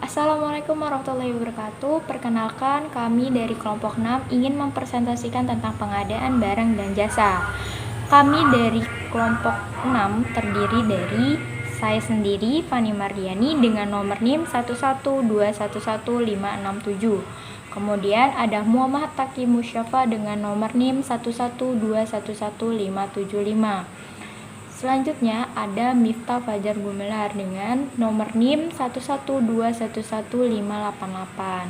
Assalamualaikum warahmatullahi wabarakatuh. Perkenalkan, kami dari kelompok 6 ingin mempresentasikan tentang pengadaan barang dan jasa. Kami dari kelompok 6 terdiri dari saya sendiri, Fani Mardiani, dengan nomor NIM 112111567. Kemudian ada Muhammad Taqi Musyafa dengan nomor NIM 112111575. Selanjutnya ada Miftah Fajar Gumelar dengan nomor NIM 112111588.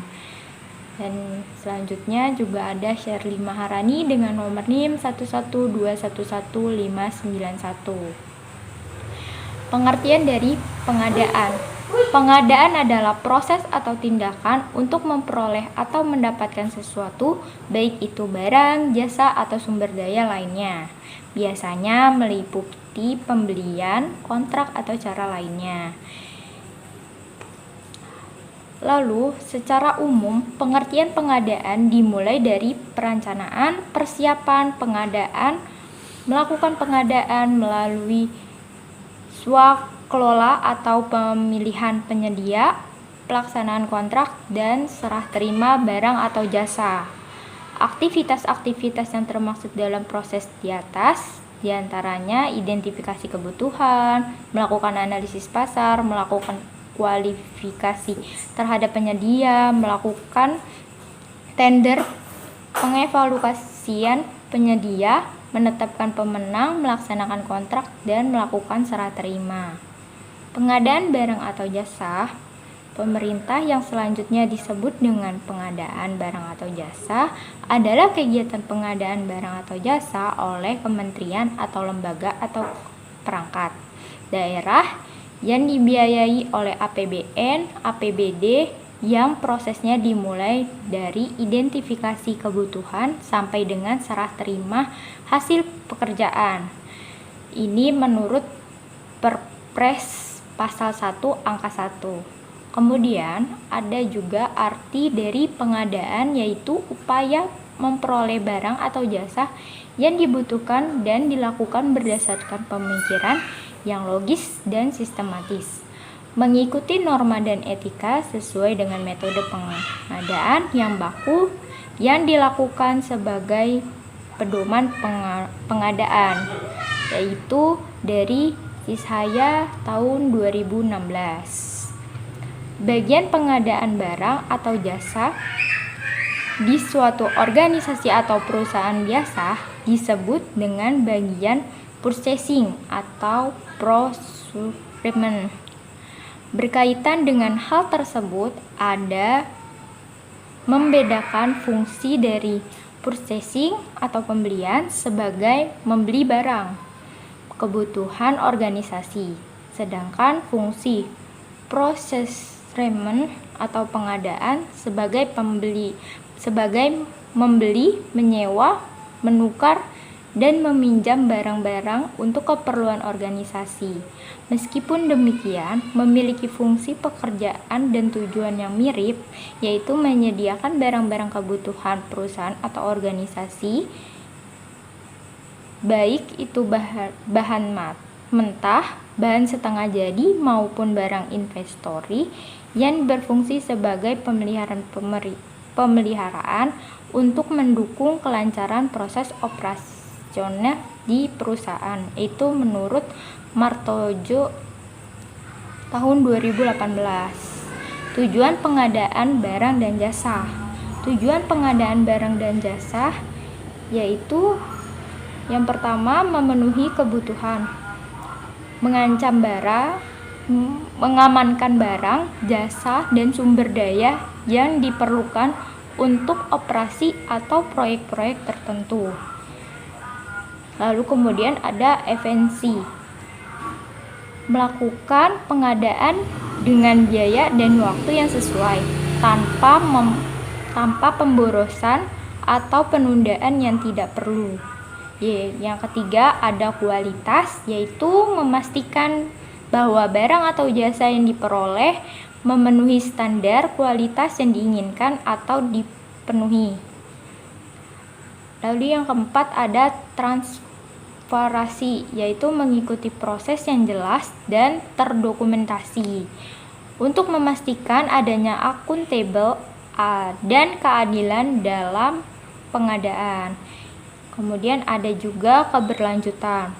Dan selanjutnya juga ada Sherly Maharani dengan nomor NIM 112111591. Pengertian dari pengadaan. Pengadaan adalah proses atau tindakan untuk memperoleh atau mendapatkan sesuatu, baik itu barang, jasa, atau sumber daya lainnya. Biasanya meliputi pembelian, kontrak, atau cara lainnya. Lalu, secara umum, pengertian pengadaan dimulai dari perencanaan, persiapan pengadaan, melakukan pengadaan melalui swakelola atau pemilihan penyedia, pelaksanaan kontrak, dan serah terima barang atau jasa. Aktivitas-aktivitas yang termaksud dalam proses di atas diantaranya identifikasi kebutuhan, melakukan analisis pasar, melakukan kualifikasi terhadap penyedia, melakukan tender, pengevaluasian penyedia, menetapkan pemenang, melaksanakan kontrak, dan melakukan serah terima. Pengadaan barang atau jasa pemerintah yang selanjutnya disebut dengan pengadaan barang atau jasa adalah kegiatan pengadaan barang atau jasa oleh kementerian atau lembaga atau perangkat daerah yang dibiayai oleh APBN, APBD yang prosesnya dimulai dari identifikasi kebutuhan sampai dengan serah terima hasil pekerjaan. Ini menurut Perpres Pasal 1 Angka 1. Kemudian ada juga arti dari pengadaan, yaitu upaya memperoleh barang atau jasa yang dibutuhkan dan dilakukan berdasarkan pemikiran yang logis dan sistematis, mengikuti norma dan etika sesuai dengan metode pengadaan yang baku yang dilakukan sebagai pedoman pengadaan, yaitu dari Sishaya tahun 2016. Bagian pengadaan barang atau jasa di suatu organisasi atau perusahaan biasa disebut dengan bagian purchasing atau procurement. Berkaitan dengan hal tersebut, ada membedakan fungsi dari purchasing atau pembelian sebagai membeli barang, kebutuhan organisasi, sedangkan fungsi procurement atau pengadaan sebagai membeli, menyewa, menukar, dan meminjam barang-barang untuk keperluan organisasi. Meskipun demikian, memiliki fungsi pekerjaan dan tujuan yang mirip, yaitu menyediakan barang-barang kebutuhan perusahaan atau organisasi, baik itu bahan mentah, bahan setengah jadi, maupun barang inventory yang berfungsi sebagai pemeliharaan untuk mendukung kelancaran proses operasional di perusahaan. Itu menurut Martojo tahun 2018. Tujuan pengadaan barang dan jasa. Tujuan pengadaan barang dan jasa yaitu yang pertama, memenuhi kebutuhan, mengamankan barang, jasa, dan sumber daya yang diperlukan untuk operasi atau proyek-proyek tertentu. Lalu kemudian ada efisiensi, melakukan pengadaan dengan biaya dan waktu yang sesuai, tanpa pemborosan atau penundaan yang tidak perlu. Yang ketiga ada kualitas, yaitu memastikan bahwa barang atau jasa yang diperoleh memenuhi standar kualitas yang diinginkan atau dipenuhi. Lalu yang keempat ada transparansi, yaitu mengikuti proses yang jelas dan terdokumentasi. untuk memastikan adanya akuntabel dan keadilan dalam pengadaan. Kemudian ada juga keberlanjutan,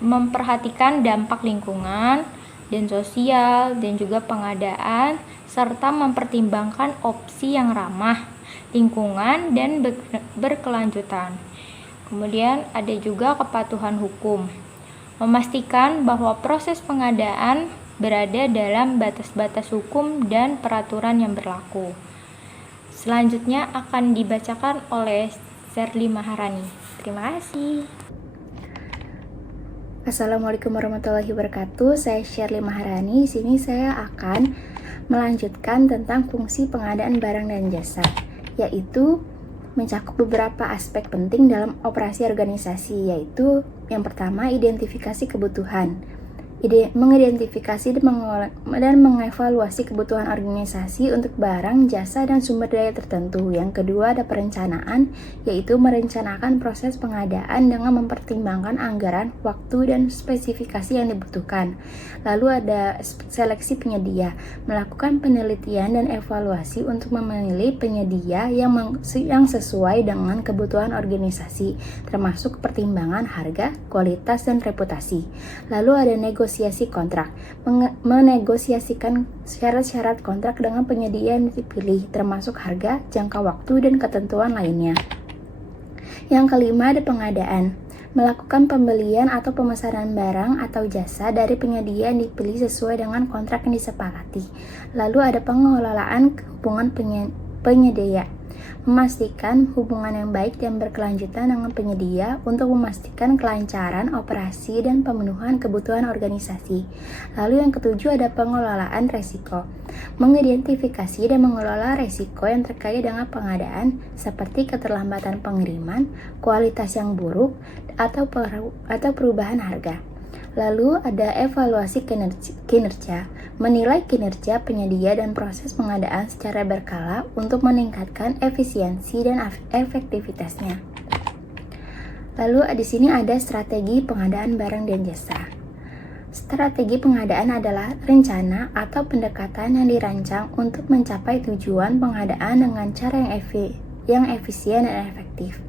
memperhatikan dampak lingkungan dan sosial dan juga pengadaan, serta mempertimbangkan opsi yang ramah lingkungan dan berkelanjutan. Kemudian ada juga kepatuhan hukum, memastikan bahwa proses pengadaan berada dalam batas-batas hukum dan peraturan yang berlaku. Selanjutnya akan dibacakan oleh Sherly Maharani. Terima kasih. Assalamualaikum warahmatullahi wabarakatuh. Saya Sherly Maharani. Di sini saya akan melanjutkan tentang fungsi pengadaan barang dan jasa, yaitu mencakup beberapa aspek penting dalam operasi organisasi, yaitu yang pertama, identifikasi kebutuhan. Mengidentifikasi dan mengevaluasi kebutuhan organisasi untuk barang, jasa, dan sumber daya tertentu. Yang kedua ada perencanaan, yaitu merencanakan proses pengadaan dengan mempertimbangkan anggaran, waktu, dan spesifikasi yang dibutuhkan. Lalu ada seleksi penyedia, melakukan penelitian dan evaluasi untuk memilih penyedia yang sesuai dengan kebutuhan organisasi, termasuk pertimbangan harga, kualitas, dan reputasi. Lalu ada negosiasi kontrak, menegosiasikan syarat-syarat kontrak dengan penyedia yang dipilih, termasuk harga, jangka waktu, dan ketentuan lainnya. Yang kelima ada pengadaan, melakukan pembelian atau pemesanan barang atau jasa dari penyedia yang dipilih sesuai dengan kontrak yang disepakati. Lalu ada pengelolaan hubungan penyedia, memastikan hubungan yang baik dan berkelanjutan dengan penyedia untuk memastikan kelancaran operasi dan pemenuhan kebutuhan organisasi. Lalu yang ketujuh ada pengelolaan resiko, mengidentifikasi dan mengelola resiko yang terkait dengan pengadaan seperti keterlambatan pengiriman, kualitas yang buruk, atau perubahan harga. Lalu ada evaluasi kinerja, menilai kinerja penyedia dan proses pengadaan secara berkala untuk meningkatkan efisiensi dan efektivitasnya. Lalu di sini ada strategi pengadaan barang dan jasa. Strategi pengadaan adalah rencana atau pendekatan yang dirancang untuk mencapai tujuan pengadaan dengan cara yang efisien dan efektif.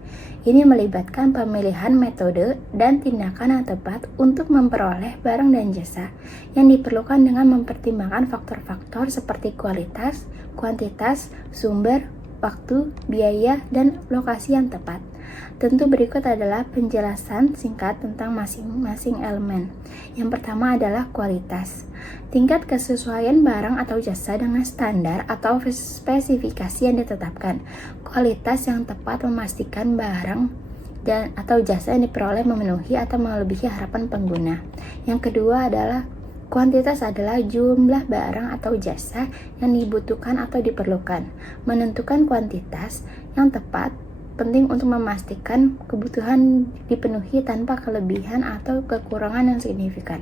Ini melibatkan pemilihan metode dan tindakan yang tepat untuk memperoleh barang dan jasa yang diperlukan dengan mempertimbangkan faktor-faktor seperti kualitas, kuantitas, sumber, waktu, biaya, dan lokasi yang tepat. Tentu berikut adalah penjelasan singkat tentang masing-masing elemen. Yang pertama adalah kualitas. Tingkat kesesuaian barang atau jasa dengan standar atau spesifikasi yang ditetapkan. Kualitas yang tepat memastikan barang dan atau jasa yang diperoleh memenuhi atau melebihi harapan pengguna. Yang kedua adalah kuantitas, adalah jumlah barang atau jasa yang dibutuhkan atau diperlukan. Menentukan kuantitas yang tepat penting untuk memastikan kebutuhan dipenuhi tanpa kelebihan atau kekurangan yang signifikan.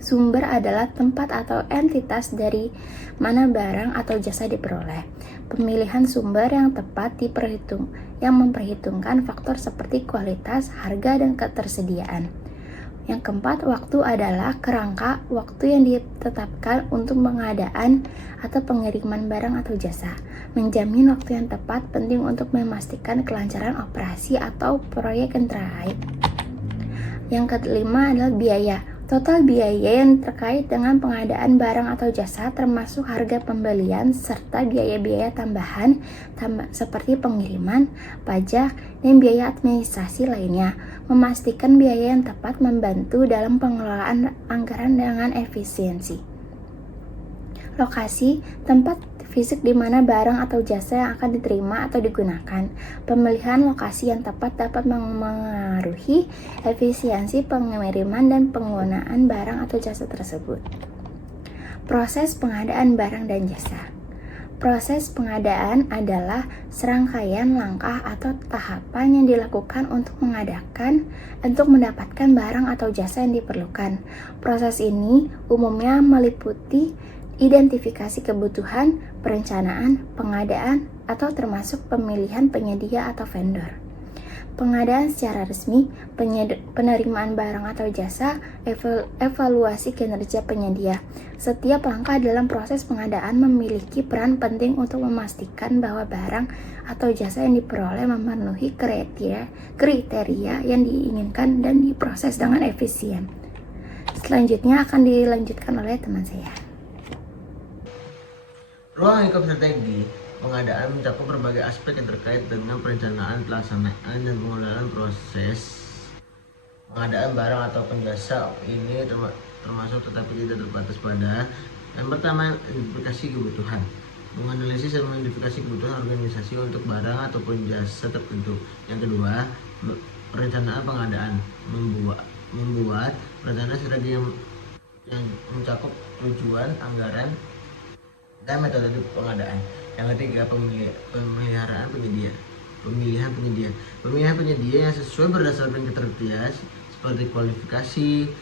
Sumber adalah tempat atau entitas dari mana barang atau jasa diperoleh. Pemilihan sumber yang tepat yang memperhitungkan faktor seperti kualitas, harga, dan ketersediaan. Yang keempat, waktu adalah kerangka waktu yang ditetapkan untuk pengadaan atau pengiriman barang atau jasa. Menjamin waktu yang tepat penting untuk memastikan kelancaran operasi atau proyek yang terkait. Yang kelima adalah biaya. Total biaya yang terkait dengan pengadaan barang atau jasa termasuk harga pembelian serta biaya-biaya tambahan seperti pengiriman, pajak, dan biaya administrasi lainnya. Memastikan biaya yang tepat membantu dalam pengelolaan anggaran dengan efisiensi. Lokasi, tempat fisik di mana barang atau jasa yang akan diterima atau digunakan. Pemilihan lokasi yang tepat dapat mengaruhi efisiensi pengiriman dan penggunaan barang atau jasa tersebut. Proses pengadaan barang dan jasa. Proses pengadaan adalah serangkaian langkah atau tahapan yang dilakukan untuk mendapatkan barang atau jasa yang diperlukan. Proses ini umumnya meliputi identifikasi kebutuhan, perencanaan, pengadaan, atau termasuk pemilihan penyedia atau vendor. pengadaan secara resmi, penerimaan barang atau jasa, evaluasi kinerja penyedia. Setiap langkah dalam proses pengadaan memiliki peran penting untuk memastikan bahwa barang atau jasa yang diperoleh memenuhi kriteria yang diinginkan dan diproses dengan efisien. Selanjutnya akan dilanjutkan oleh teman saya. Ruang lingkup strategi pengadaan mencakup berbagai aspek yang terkait dengan perencanaan, pelaksanaan, dan pengelolaan proses pengadaan barang ataupun jasa. Ini termasuk tetapi tidak terbatas pada yang pertama, identifikasi kebutuhan, menganalisis dan mengidentifikasi kebutuhan organisasi untuk barang ataupun jasa tertentu. Yang kedua, perencanaan pengadaan, membuat perencanaan strategi yang mencakup tujuan, anggaran, dan metode pengadaan. Yang ketiga, pemilihan penyedia yang sesuai berdasarkan kriteria seperti kualifikasi,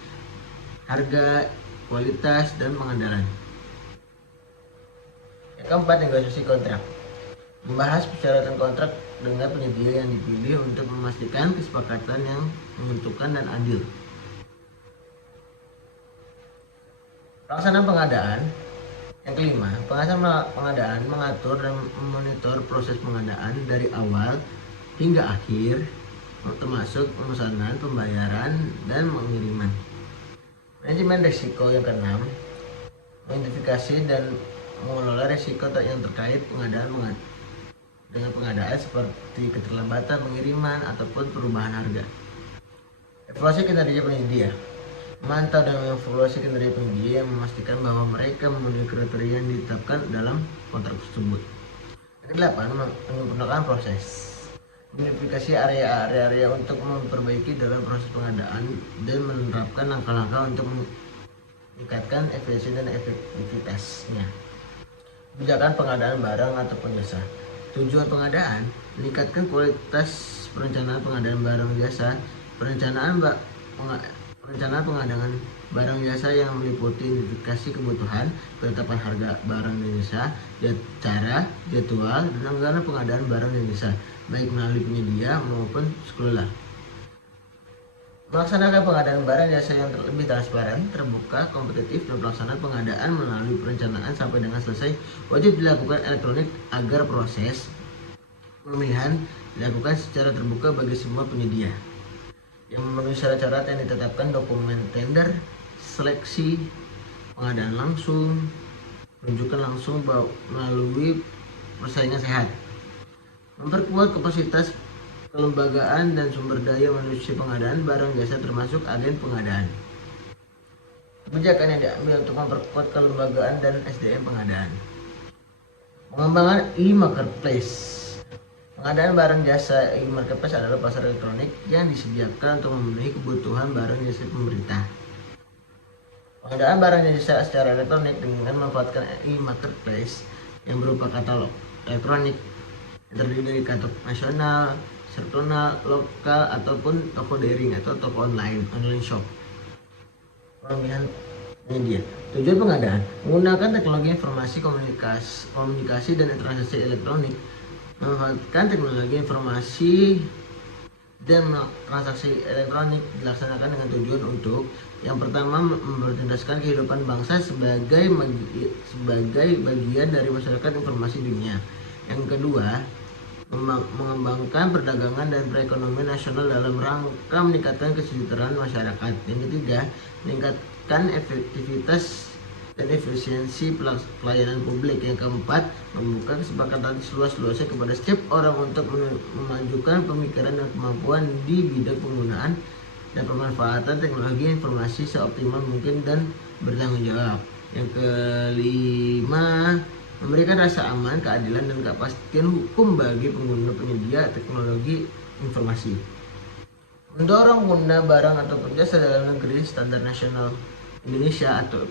harga, kualitas, dan pengandalan. Yang keempat, negosiasi kontrak, membahas persyaratan kontrak dengan penyedia yang dipilih untuk memastikan kesepakatan yang menguntungkan dan adil. Pelaksanaan pengadaan. Yang kelima, pengadaan mengatur dan memonitor proses pengadaan dari awal hingga akhir, termasuk pemesanan, pembayaran, dan pengiriman. Manajemen risiko. Yang keenam, mengidentifikasi dan mengelola risiko yang terkait pengadaan dengan pengadaan seperti keterlambatan pengiriman ataupun perubahan harga. Evaluasi kinerja penyedia, memantau dan mengevaluasi kinerja penyedia yang memastikan bahwa mereka memenuhi kriteria yang ditetapkan dalam kontrak tersebut. Yang kedelapan, menyempurnakan proses, mengidentifikasi area-area untuk memperbaiki dalam proses pengadaan dan menerapkan langkah-langkah untuk meningkatkan efisiensi dan efektivitasnya. Kebijakan pengadaan barang ataupun jasa. Tujuan pengadaan, meningkatkan kualitas perencanaan pengadaan barang jasa, perencanaan pengadaan barang jasa yang meliputi identifikasi kebutuhan, penetapan harga barang dan jasa, cara, jadwal, dan anggaran pengadaan barang dan jasa, baik melalui penyedia maupun sukarela. Melaksanakan pengadaan barang jasa yang lebih transparan, terbuka, kompetitif, dan pelaksanaan pengadaan melalui perencanaan sampai dengan selesai wajib dilakukan elektronik agar proses pemilihan dilakukan secara terbuka bagi semua penyedia yang memenuhi syarat-syarat yang ditetapkan. Dokumen tender, seleksi, pengadaan langsung, rujukan langsung melalui persaingan sehat, memperkuat kapasitas kelembagaan dan sumber daya manusia pengadaan barang jasa termasuk agen pengadaan. Kebijakan yang diambil untuk memperkuat kelembagaan dan SDM pengadaan. Pengembangan e-marketplace. Pengadaan barang jasa e-marketplace adalah pasar elektronik yang disediakan untuk memenuhi kebutuhan barang jasa pemerintah. Pengadaan barang jasa secara elektronik dengan memanfaatkan e-marketplace yang berupa katalog elektronik yang terdiri dari katalog nasional, sektoral, lokal, ataupun toko daring atau toko online shop. Pemilihan penyedia. Tujuan pengadaan, menggunakan teknologi informasi komunikasi dan transaksi elektronik, memanfaatkan teknologi informasi dan transaksi elektronik dilaksanakan dengan tujuan untuk yang pertama mempertindaskan kehidupan bangsa sebagai bagian dari masyarakat informasi dunia. Yang kedua, mengembangkan perdagangan dan perekonomian nasional dalam rangka meningkatkan kesejahteraan masyarakat. Yang ketiga, meningkatkan efektivitas dan efisiensi pelayanan publik. Yang keempat, membuka kesepakatan seluas-luasnya kepada setiap orang untuk memajukan pemikiran dan kemampuan di bidang penggunaan dan pemanfaatan teknologi informasi seoptimal mungkin dan bertanggung jawab. Yang kelima, memberikan rasa aman, keadilan, dan kepastian hukum bagi pengguna penyedia teknologi informasi. Mendorong pengguna barang ataupun jasa dalam negeri standar nasional Indonesia atau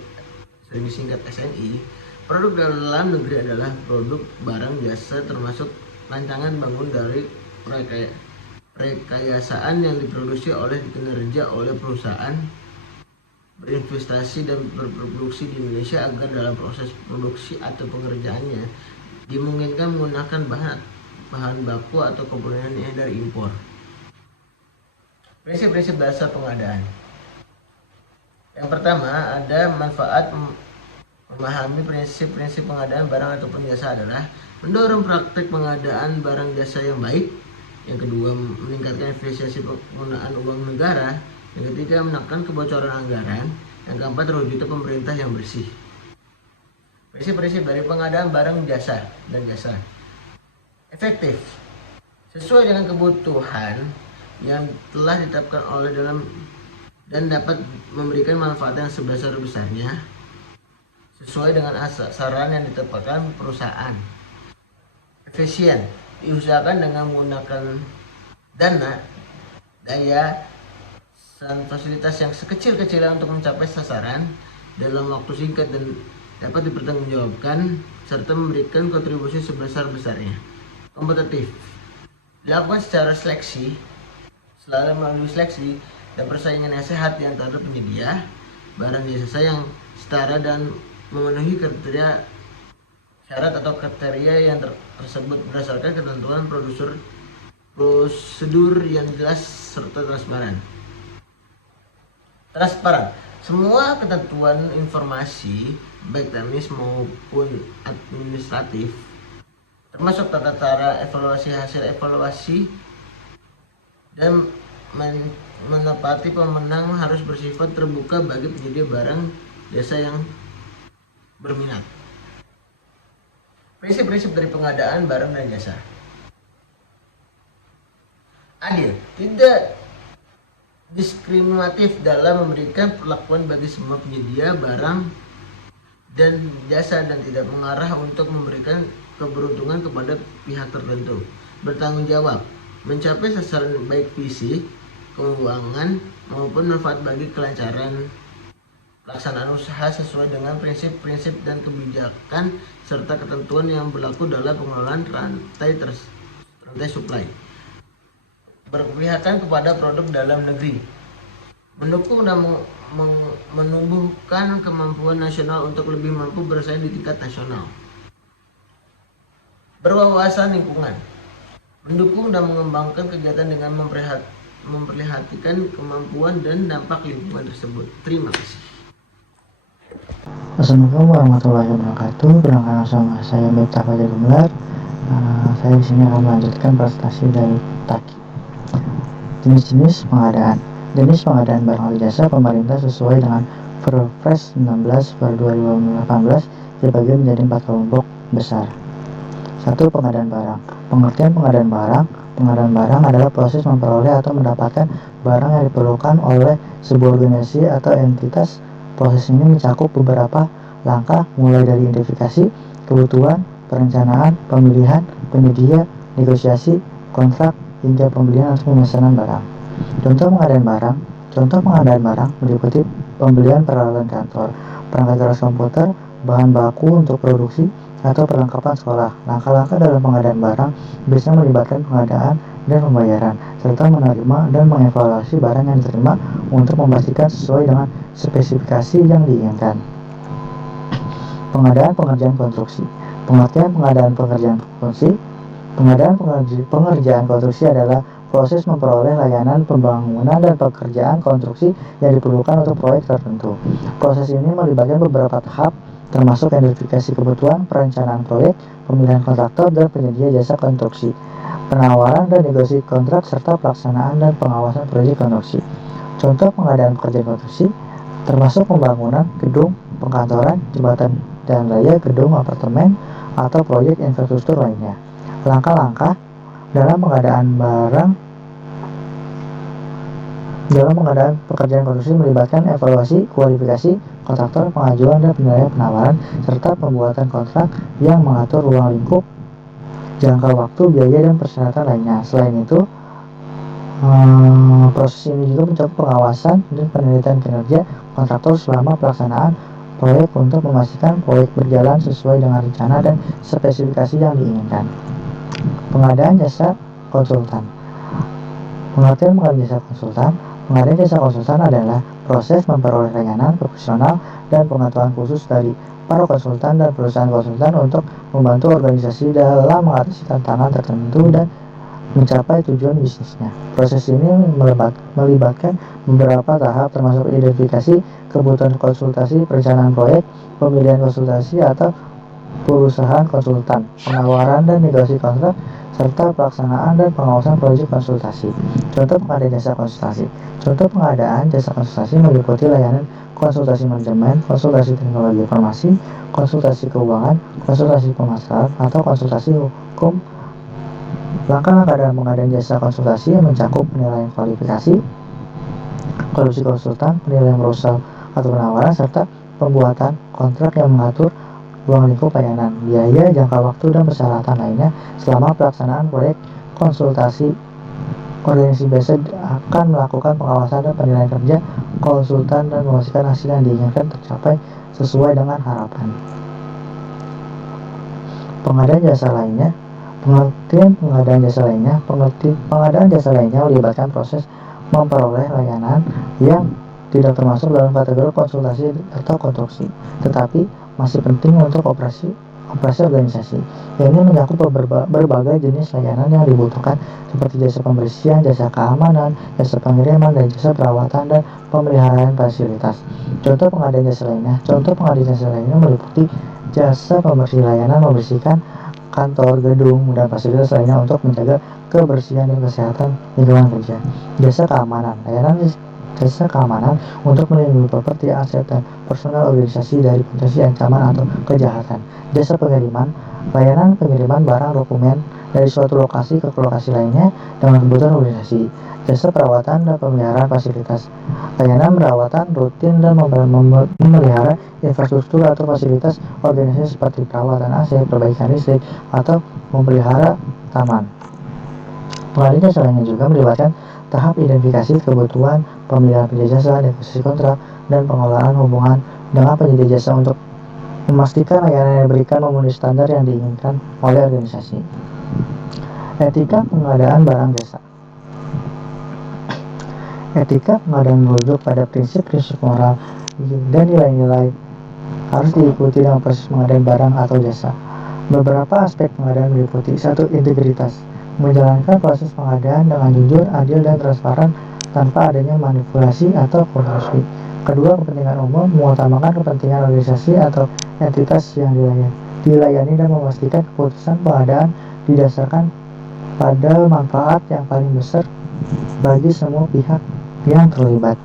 sering disingkat SNI. Produk dalam negeri adalah produk barang jasa termasuk rancangan bangun dari rekayasaan yang diproduksi oleh kinerja oleh perusahaan berinvestasi dan berproduksi di Indonesia agar dalam proses produksi atau pengerjaannya dimungkinkan menggunakan bahan baku atau komponennya dari impor. Prinsip-prinsip dasar pengadaan. Yang pertama, ada manfaat. Memahami prinsip-prinsip pengadaan barang ataupun jasa adalah mendorong praktek pengadaan barang jasa yang baik. Yang kedua, meningkatkan efisiensi penggunaan uang negara. Yang ketiga, menekan kebocoran anggaran. Yang keempat, terwujudnya pemerintah yang bersih. Prinsip-prinsip dari pengadaan barang jasa dan jasa. Efektif, sesuai dengan kebutuhan yang telah ditetapkan oleh dalam dan dapat memberikan manfaat yang sebesar-besarnya sesuai dengan sasaran yang ditetapkan perusahaan. Efisien, diusahakan dengan menggunakan dana, daya, dan fasilitas yang sekecil-kecilnya untuk mencapai sasaran dalam waktu singkat dan dapat dipertanggungjawabkan serta memberikan kontribusi sebesar-besarnya. Kompetitif, dilakukan secara seleksi, selalu melalui seleksi dan persaingan yang sehat di antara penyedia barang jasa yang setara dan memenuhi kriteria syarat atau kriteria yang tersebut berdasarkan ketentuan prosedur yang jelas serta transparan. Transparan, semua ketentuan informasi baik teknis maupun administratif termasuk tata cara evaluasi hasil evaluasi dan menepati pemenang harus bersifat terbuka bagi penyedia barang jasa yang berminat. Prinsip-prinsip dari pengadaan barang dan jasa. Adil, tidak diskriminatif dalam memberikan perlakuan bagi semua penyedia barang dan jasa dan tidak mengarah untuk memberikan keberuntungan kepada pihak tertentu. Bertanggung jawab, mencapai sasaran baik fisik, keuangan maupun manfaat bagi kelancaran pelaksanaan usaha sesuai dengan prinsip-prinsip dan kebijakan serta ketentuan yang berlaku dalam pengelolaan rantai supply. Berpihakan kepada produk dalam negeri, mendukung dan menumbuhkan kemampuan nasional untuk lebih mampu bersaing di tingkat nasional. Berwawasan lingkungan, mendukung dan mengembangkan kegiatan dengan memperlihatkan kemampuan dan dampak lingkungan tersebut. Terima kasih. Assalamualaikum warahmatullahi wabarakatuh. Perkenalkan sama saya Miftah Fajar Gumelar. Saya di sini akan melanjutkan presentasi dari TAKI. Jenis-jenis pengadaan. Jenis pengadaan barang atau jasa pemerintah sesuai dengan Perpres 19/2018 dibagi menjadi 4 kelompok besar. 1. Pengadaan barang. Pengertian pengadaan barang. Pengadaan barang adalah proses memperoleh atau mendapatkan barang yang diperlukan oleh sebuah organisasi atau entitas. Proses ini mencakup beberapa langkah mulai dari identifikasi, kebutuhan, perencanaan, pemilihan, penyedia, negosiasi, kontrak, hingga pembelian atau pemesanan barang. Contoh pengadaan barang. Contoh pengadaan barang meliputi pembelian peralatan kantor, perangkat keras komputer, bahan baku untuk produksi, atau perlengkapan sekolah. Langkah-langkah dalam pengadaan barang bisa melibatkan pengadaan dan pembayaran, serta menerima dan mengevaluasi barang yang diterima untuk memastikan sesuai dengan spesifikasi yang diinginkan. Pengadaan pengerjaan konstruksi. Pengertian pengadaan pengerjaan konstruksi. Pengerjaan konstruksi adalah proses memperoleh layanan pembangunan dan pekerjaan konstruksi yang diperlukan untuk proyek tertentu. Proses ini melibatkan beberapa tahap, termasuk identifikasi kebutuhan, perencanaan proyek, pemilihan kontraktor dan penyedia jasa konstruksi, penawaran dan negosiasi kontrak, serta pelaksanaan dan pengawasan proyek konstruksi. Contoh pengadaan pekerjaan konstruksi termasuk pembangunan gedung, perkantoran, jembatan dan raya, gedung apartemen, atau proyek infrastruktur lainnya. Langkah-langkah dalam pengadaan barang. Dalam pengadaan pekerjaan konstruksi melibatkan evaluasi, kualifikasi kontraktor, pengajuan dan penilaian penawaran, serta pembuatan kontrak yang mengatur ruang lingkup, jangka waktu, biaya, dan persyaratan lainnya. Selain itu, proses ini juga mencakup pengawasan dan penelitian kinerja kontraktor selama pelaksanaan proyek untuk memastikan proyek berjalan sesuai dengan rencana dan spesifikasi yang diinginkan. Pengadaan jasa konsultan. Pengertian pengadaan jasa konsultan. Pengadaan jasa konsultan adalah proses memperoleh layanan profesional dan pengetahuan khusus dari para konsultan dan perusahaan konsultan untuk membantu organisasi dalam mengatasi tantangan tertentu dan mencapai tujuan bisnisnya. Proses ini melibatkan beberapa tahap termasuk identifikasi kebutuhan konsultasi, perencanaan proyek, pemilihan konsultasi atau perusahaan konsultan, penawaran dan negosiasi kontrak, serta pelaksanaan dan pengawasan proyek konsultasi. Contoh pengadaan jasa konsultasi. Contoh pengadaan jasa konsultasi meliputi layanan konsultasi manajemen, konsultasi teknologi informasi, konsultasi keuangan, konsultasi pemasaran, atau konsultasi hukum. Langkah-langkah dalam pengadaan jasa konsultasi yang mencakup penilaian kualifikasi, korupsi konsultan, penilaian proposal atau penawaran, serta pembuatan kontrak yang mengatur ruang lingkup layanan, biaya, jangka waktu, dan persyaratan lainnya selama pelaksanaan proyek konsultasi. Organisasi biasa akan melakukan pengawasan dan penilaian kerja konsultan dan memastikan hasil yang diinginkan tercapai sesuai dengan harapan. Pengadaan jasa lainnya. Pengertian pengadaan jasa lainnya. Pengadaan jasa lainnya melibatkan proses memperoleh layanan yang tidak termasuk dalam kategori konsultasi atau konstruksi, tetapi masih penting untuk operasi organisasi. Ini mencakup berbagai jenis layanan yang dibutuhkan seperti jasa pembersihan, jasa keamanan, jasa pengiriman, dan jasa perawatan dan pemeliharaan fasilitas. Contoh pengadaan jasa lainnya meliputi jasa pembersih layanan membersihkan kantor, gedung, dan fasilitas lainnya untuk menjaga kebersihan dan kesehatan lingkungan kerja. Jasa keamanan, layanan jasa keamanan untuk melindungi properti, aset, dan personal organisasi dari potensi ancaman atau kejahatan. Jasa pengiriman, layanan pengiriman barang dokumen dari suatu lokasi ke lokasi lainnya dengan kebutuhan organisasi. Jasa perawatan dan pemeliharaan fasilitas, layanan perawatan rutin dan memelihara infrastruktur atau fasilitas organisasi seperti perawatan AC, perbaikan listrik, atau memelihara taman. Pengadaan jasa lainnya juga melibatkan tahap identifikasi kebutuhan, pemilihan penyedia jasa, negosiasi kontrak, dan pengelolaan hubungan dengan penyedia jasa untuk memastikan layanan yang diberikan memenuhi standar yang diinginkan oleh organisasi. Etika pengadaan barang jasa. Etika pengadaan merujuk pada prinsip-prinsip moral dan nilai-nilai harus diikuti dalam proses pengadaan barang atau jasa. Beberapa aspek pengadaan meliputi: 1. Integritas, menjalankan proses pengadaan dengan jujur, adil, dan transparan tanpa adanya manipulasi atau korupsi. 2. Kepentingan umum, mengutamakan kepentingan organisasi atau entitas yang dilayani dan memastikan keputusan pengadaan didasarkan pada manfaat yang paling besar bagi semua pihak yang terlibat.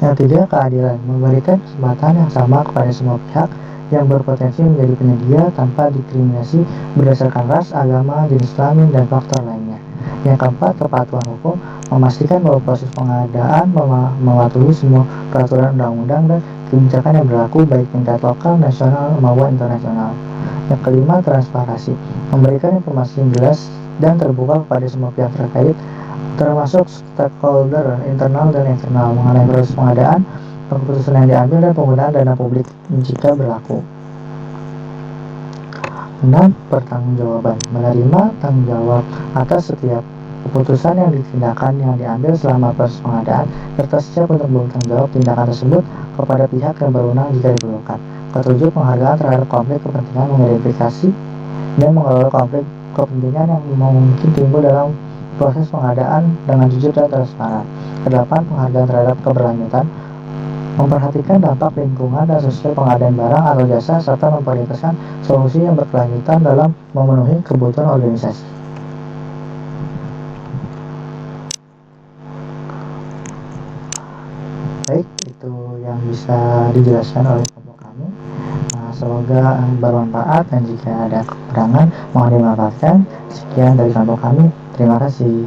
Yang 3. Keadilan, memberikan kesempatan yang sama kepada semua pihak yang berpotensi menjadi penyedia tanpa diskriminasi berdasarkan ras, agama, jenis kelamin, dan faktor lainnya. Yang 4. Kepatuhan hukum, memastikan bahwa proses pengadaan mematuhi semua peraturan undang-undang dan kebijakan yang berlaku baik tingkat lokal, nasional, maupun internasional. Yang 5. Transparansi, memberikan informasi yang jelas dan terbuka kepada semua pihak terkait termasuk stakeholder internal dan eksternal mengenai proses pengadaan, keputusan yang diambil, dan penggunaan dana publik jika berlaku. 6. Pertanggungjawaban, menerima tanggung jawab atas setiap keputusan yang diambil selama proses pengadaan serta siap untuk bertanggung jawab tindakan tersebut kepada pihak yang berwenang jika diperlukan. 7. Penghargaan terhadap konflik kepentingan, mengidentifikasi dan mengelola konflik kepentingan yang mungkin timbul dalam proses pengadaan dengan jujur dan transparan. 8. Penghargaan terhadap keberlanjutan, memperhatikan dampak lingkungan dan sosial pengadaan barang atau jasa serta memprioritaskan solusi yang berkelanjutan dalam memenuhi kebutuhan organisasi. Baik, itu yang bisa dijelaskan oleh kelompok kami. Semoga bermanfaat, dan jika ada kekurangan mohon dimaafkan. Sekian dari kelompok kami. Terima kasih.